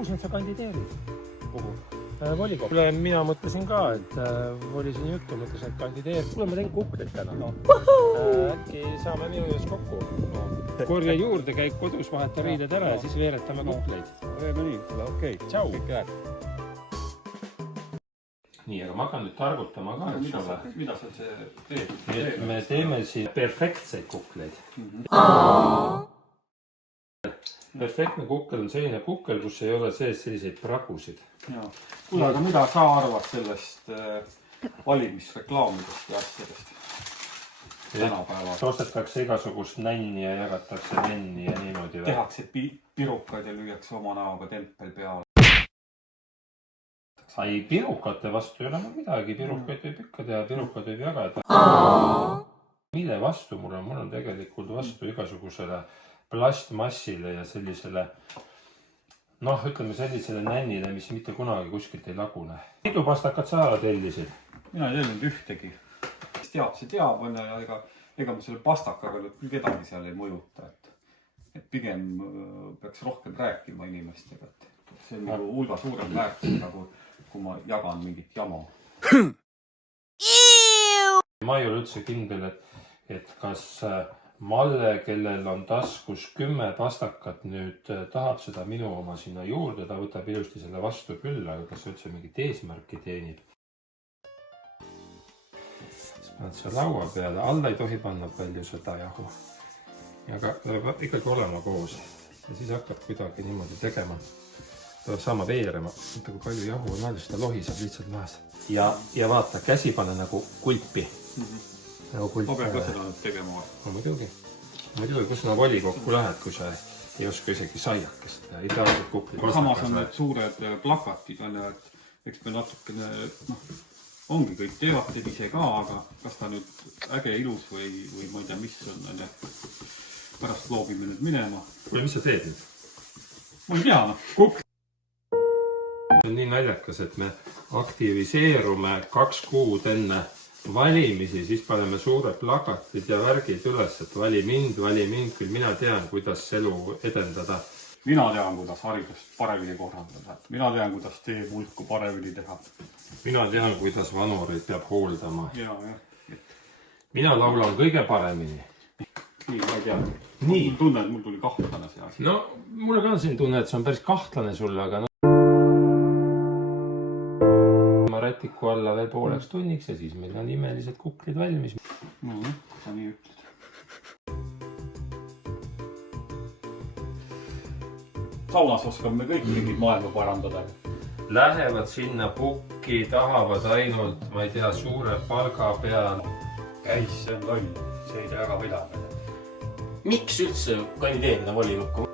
kuulsin, et sa kandideerid. Kuhu? Volikogu. Mina mõtlesin ka, et oli siin juttu, mõtlesin, et kandideerid. Kuule, ma teen kukleid täna. Äkki saame minu juures kokku. Korja juurde, käib kodus, vaheta riided ära ja siis veeretame kukleid. Veeme nii, okei. Tšau. Nii, aga ma hakkan nüüd targutama ka, eks ole. Mida sa teed? Me teeme siin perfektseid kukleid. Perfektne kukkel on selline kukkel, kus ei ole sees selliseid pragusid. Kuule, aga mida sa arvad sellest valimisreklaamidest ja asjadest tänapäeval? Ostetakse igasugust nänni ja jagatakse nenni ja niimoodi. Tehakse pirukaid ja lüüakse oma näoga tempel peale. Ai, pirukate vastu ei ole midagi. Pirukaid võib ikka teha, pirukaid võib jagada. Mille vastu mul on tegelikult vastu igasugusele plastmassile ja sellisele, ütleme sellisele nännile, mis mitte kunagi kuskilt ei lagune. Mitu pastakad sa tellisid? Mina ei tellinud ühtegi. Kes teab, see teab, ja ega ma selle pastakaga küll kedagi seal ei mõjuta. Et pigem peaks rohkem rääkima inimestega. See on nagu hulga suurem väärtus, kui ma jagan mingit jama. Ma ei ole üldse kindel, et kas Malle, kellel on taskus 10 pastakat, nüüd tahab seda minu oma sinna juurde, ta võtab ilusti selle vastu küll, aga kas üldse mingit eesmärki teenib. Siis paned see laua peale, alla ei tohi panna palju seda jahu. Aga peab ikkagi olema koos ja siis hakkab kuidagi niimoodi tegema. Peab saama veerema, kui palju jahu on alles, ta lohiseb lihtsalt maas. Ja vaata, käsi pane nagu kulpi. Ma pean ka seda nüüd tegema. No muidugi, kus sa volikokku lähed, kui sa ei oska isegi saiakest teha, ideaalselt kukli. Samas on need suured plakatid, et eks me natukene, ongi kõik teevad ise ka, aga kas ta nüüd äge ilus või ma ei tea, mis on, pärast loobime nüüd minema. Kuule, mis sa teed nüüd? Ma ei tea, kukli. On nii naljakas, et me aktiviseerume 2 kuud enne valimisi, siis paneme suured plakatid ja värgid üles, et vali mind, küll mina tean, kuidas elu edendada. Mina tean, kuidas haridust paremini korraldada. Mina tean, kuidas teemulku paremini teha. Mina tean, kuidas vanureid peab hooldama. Ja. Mina laulan kõige paremini. Nii, ma ei tea. Mul tunne, et mul tuli kahtlane see asi. No, mulle ka on siin tunne, et see on päris kahtlane sulle, aga rätiku alla veel pooleks tunniks ja siis meil on imelised kuklid valmis. Sa nii ütled. Saunas oskame kõik mingid maailma parandada. Lähevad sinna pukki, tahavad ainult, ma ei tea, suure palga peal. Käis, see on loll. See ei tea väga midagi. Miks üldse kandideerida volikokku?